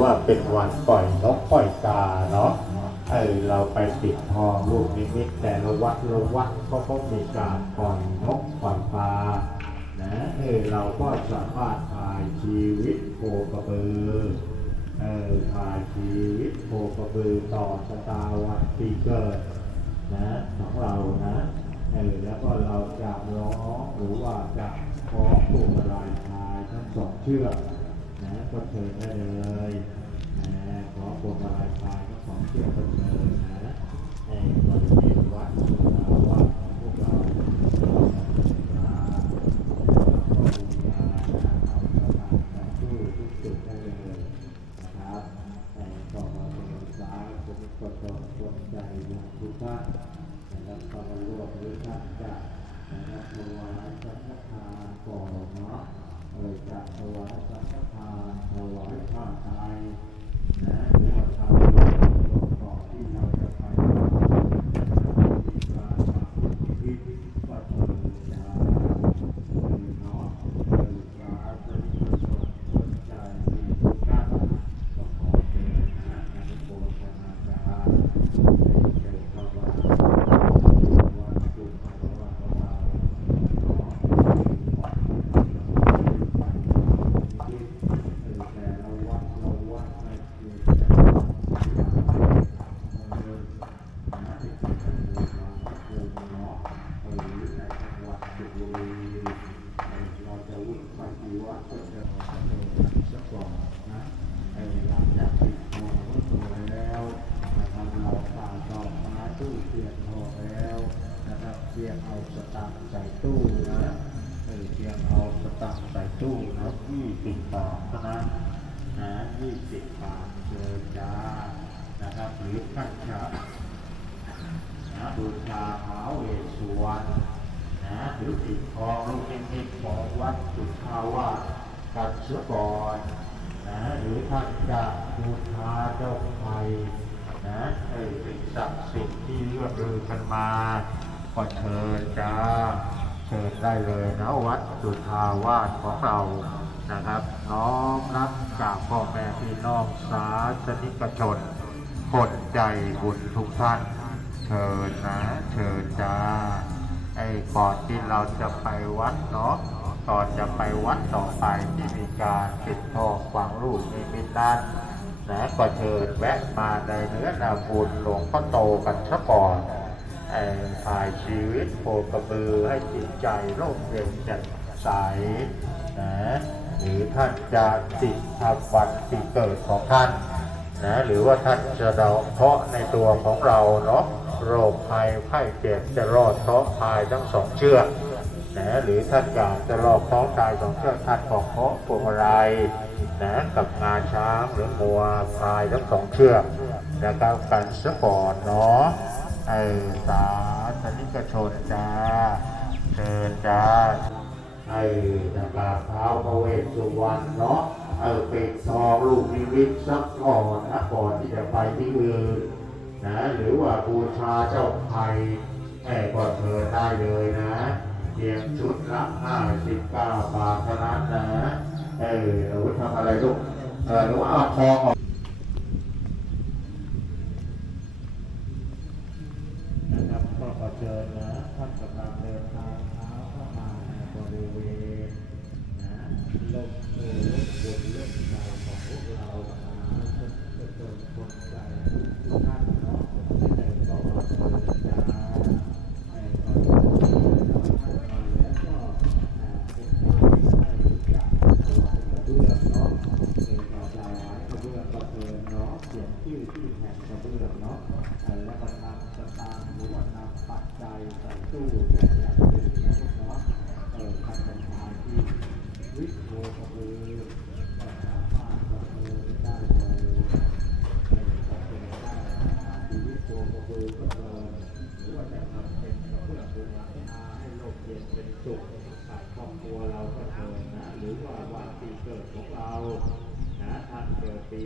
ว่าเป็นวันปล่อยนกปล่อยกาเนาะเออเราไปปิดทองลูกนิมิตแต่ละวัดละวัดก็ต้องมีการปล่อยนกปล่อยปลานะเออเราก็สามารถถ่ายชีวิตโคกระบือเออถ่ายชีวิตโคกระบือต่อชะตาวันปีเกิดนะของเรานะเออแล้วก็เราจะร้องหรือว่าจะขอพวงมาลัยทายทั้งสองเชือก ก็เชิญได้เลยนะขอพวงมาลัยพายทั้งสองเชือกก็เชิญนะในบริเวณวัดสุนาวาสของพวกเรานะก็บูชานะเอาสถานแต่ผู้ทุกจุดได้เลยนะครับแต่ก็มาเป็นสาธุกดต่อดวงใจอย่างทุกท่านนะครับก็มาร่วมด้วยท่านจะนะครับถวายสังฆทานก่อนเนาะ เอ่ยจะถวายสังฆทานถวายผ้าไตรนะหรือว่าทำบุญก่อนที่เราจะไปที่การมาพิธีก็เถิดจ้าเอ่ยเนาะเอ่ยสาธุชนสนใจมีทุกท่านก็ขอเชิญนะอนุโมทนาจาเชิญเข้ามาวันสุขภาวะของเราเนาะ แต่ละวัดละวัดในเขตจังหวัดเออนะที่เป็นจังหวัดบางปูเนาะหรือในจังหวัดสุพรรณบุรี เออเราจะวิ่งไปที่วัดก็จะเอาไปสักก่อนนะเออหลังจากปิดทองก็โตแล้วนะครับเราฝ่าดอม้ตู้เทียนทอแล้วนะครับเพียงเอาสตางค์ใส่ตู้นะเออเพียงเอาสตังค์ใส่ตู้นะยี่สิบบาทเท่านั้นนะยี่สิบบาทเจอจ้านะครับหรือท่านจะนะบูชาเท้าเวสวรรณ นะหรือติดทองลูกนิมิตของวัดสุทาวาสกันเสยก่อนนะหรือท่านจะบูชาเจ้าไทยนะเออสิ่งศักดิ์สิทธิ์ที่เลือกลือกันมาก็เชิญจ้าเชิญได้เลยนะวัดสุทาวาสของเรานะครับน้อมรับจากพ่อแม่พี่น้องสาธนิกชน คนใจบุญทุกท่าน เชิญนะ เชิญจ้า ไอ้ก่อนที่เราจะไปวัดเนาะก่อนจะไปวัดต่อไปที่มีการปิดทองฝังลูกนิมิตด้านนะก็เชิญแวะมาในเนื้อนาบุญหลวงพ่อโตกันซะก่อนเอ่อถ่ายชีวิตโคกระบือให้จิตใจร่มเย็นแจ่มใสนะหรือท่านจะติดทำวันปีเกิดของท่านนะหรือว่าท่านจะเดาเคาะในตัวของเราเนาะ โรคภัยไข้เจ็บจะรอดเคราะภายทั้งสองเชือกนะหรือท่านอยากจะรอดเคราะตายสองเชือกท่านก็เคราะพวงมาลัยนะกับงาช้างหรืองัวพายทั้งสองเชือกนะครับกันซะก่อนเนาะไอ้สาธนิกชนจ้าเชิญจ้าไอ้นะครับเท้าพระเวสสุวรรณเนาะเออปิดทองลูกนิมิตสักก่อนนะก่อนที่จะไปที่อื่น นะหรือว่าบูชาเจ้าไทยแอบก็เชิญได้เลยนะเพียงชุดละห้าสิบเก้าบาทเท่านั้นนะเออหนูทำอะไรลูกเออหนูเอาทองออกนะครับก็ขอเชิญนะท่านกำลังเดินทางเท้าเข้ามาในบริเวณนะลมเออลมบนลมใจของพวกเรานะคนคนคนใจทุกท่านเนาะผมได้ก็ขอเชิญจ้าไอ้ขอเชิญท่านมาแล้วก็อ่าเป็นการให้รู้จักถวายกระเบื้องเนาะเป็นการถวายกระเบื้องก็เชิญเนาะเขียนชื่อที่แผ่นกระเบื้องเนาะ เอ่อแล้วก็นำสตางค์หรือว่านำปัจจัยใส่ตู้แต่ละสิ่งนะลูกเนาะเออทำเป็นทานที่วิทโวกระบือก็สามารถกระบือได้เลยเออก็เป็นได้นะที่วิทโวกระบือก็เลยหรือว่าจะทำเป็นกระเพื่อบูรณาให้โลกเย็นเป็นสุขครอบครัวเราก็เชิญนะ หรือว่าวันปีเกิดของเรานะท่านเกิดปี